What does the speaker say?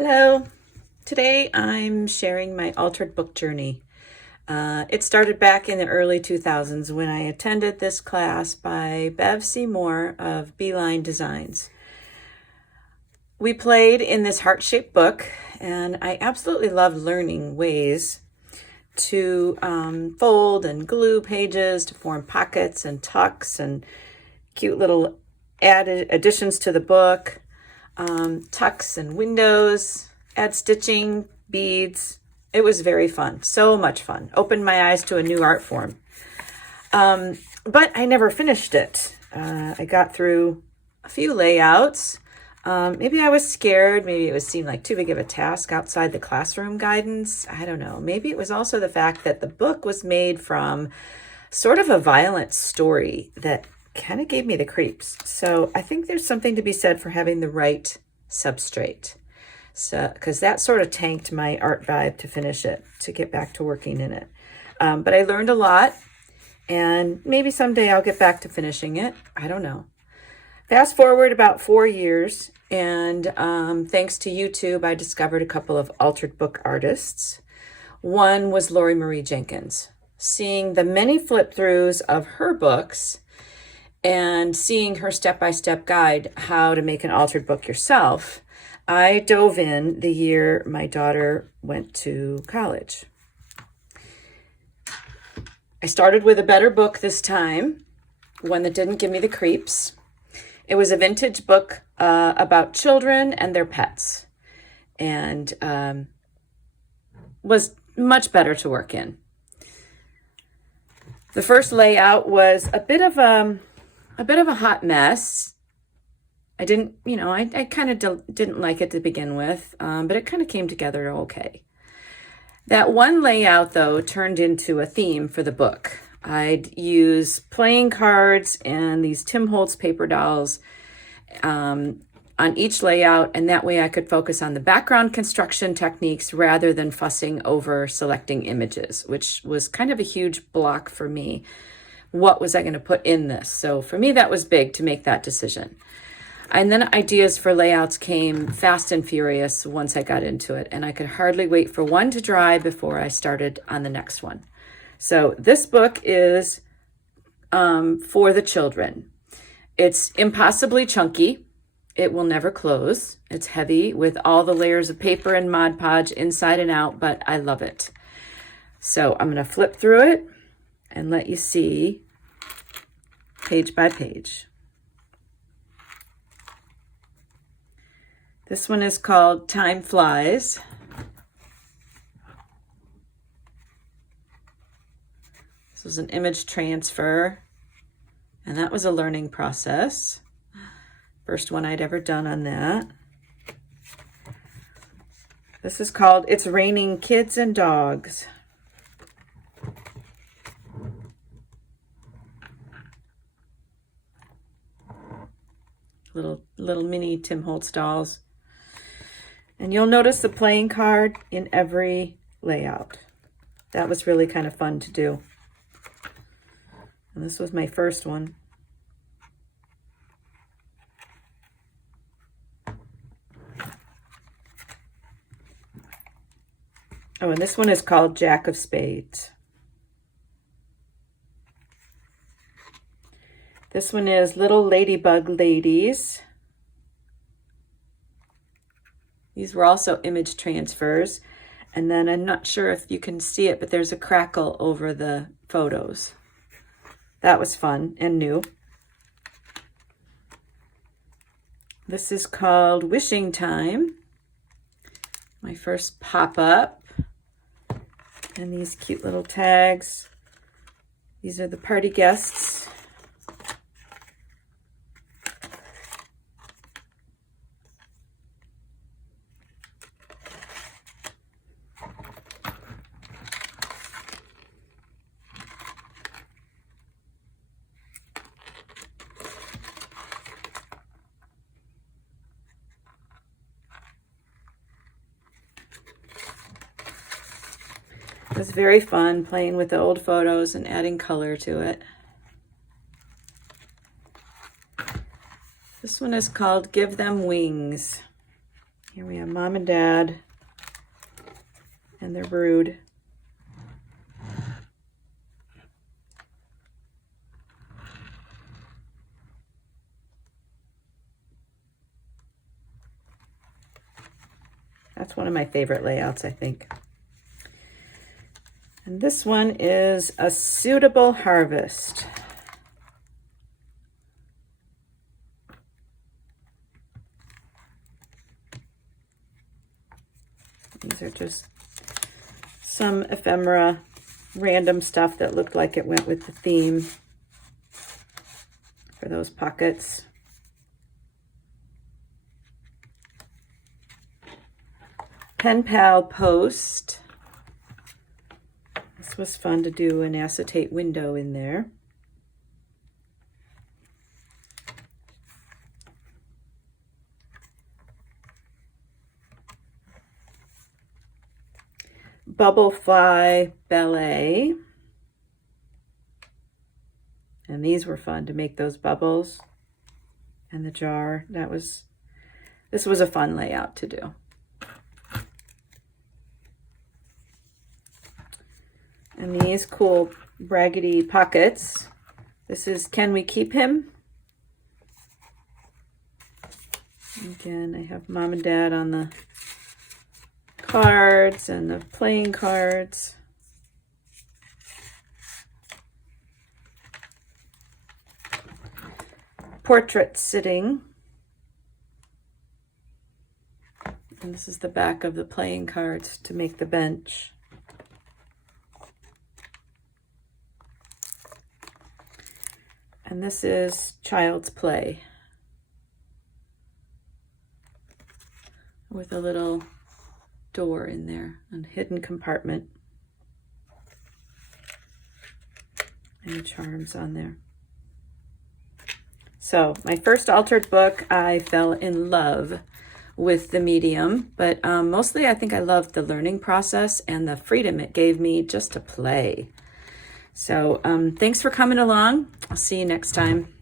Hello. Today I'm sharing my altered book journey. It started back in the early 2000s when I attended this class by Bev Seymour of Beeline Designs. We played in this heart-shaped book, and I absolutely loved learning ways to fold and glue pages to form pockets and tucks and cute little added additions to the book. Tucks and windows, add stitching, beads. It was very fun, so much fun. Opened my eyes to a new art form. But I never finished it. I got through a few layouts. Maybe I was scared. Maybe it seemed like too big of a task outside the classroom guidance. I don't know. Maybe it was also the fact that the book was made from sort of a violent story that kind of gave me the creeps. So I think there's something to be said for having the right substrate. So, because that sort of tanked my art vibe to finish it, to get back to working in it. But I learned a lot, and maybe someday I'll get back to finishing it. I don't know. Fast forward about 4 years, and thanks to YouTube, I discovered a couple of altered book artists. One was Lori Marie Jenkins. Seeing the many flip throughs of her books and seeing her step-by-step guide how to make an altered book yourself, I dove in the year my daughter went to college. I started with a better book this time, one that didn't give me the creeps. It was a vintage book about children and their pets, and was much better to work in. The first layout was a bit of a hot mess. I didn't, I kind of didn't like it to begin with, but it kind of came together okay. That one layout, though, turned into a theme for the book. I'd use playing cards and these Tim Holtz paper dolls on each layout, and that way I could focus on the background construction techniques rather than fussing over selecting images, which was kind of a huge block for me. What was I going to put in this? So for me, that was big to make that decision. And then ideas for layouts came fast and furious once I got into it, and I could hardly wait for one to dry before I started on the next one. So this book is for the children. It's impossibly chunky. It will never close. It's heavy with all the layers of paper and Mod Podge inside and out, but I love it. So I'm going to flip through it and let you see page by page. This one is called Time Flies. This was an image transfer, and that was a learning process. First one I'd ever done on that. This is called It's Raining Kids and Dogs. Little mini Tim Holtz dolls. And you'll notice the playing card in every layout. That was really kind of fun to do. And this was my first one. Oh, and this one is called Jack of Spades. This one is Little Ladybug Ladies. These were also image transfers. And then I'm not sure if you can see it, but there's a crackle over the photos. That was fun and new. This is called Wishing Time. My first pop-up. And these cute little tags. These are the party guests. It was very fun playing with the old photos and adding color to it. This one is called Give Them Wings. Here we have Mom and Dad and their brood. That's one of my favorite layouts, I think. And this one is A Suitable Harvest. These are just some ephemera, random stuff that looked like it went with the theme for those pockets. Pen Pal Post. This was fun to do an acetate window in there. Bubble Fly Ballet. And these were fun to make those bubbles and the jar. This was a fun layout to do. And these cool Raggedy pockets. This is Can We Keep Him? Again, I have Mom and Dad on the cards and the playing cards. Portrait Sitting. And this is the back of the playing cards to make the bench. And this is Child's Play with a little door in there, a hidden compartment, and charms on there. So my first altered book, I fell in love with the medium, but mostly I think I loved the learning process and the freedom it gave me just to play. So thanks for coming along. I'll see you next time.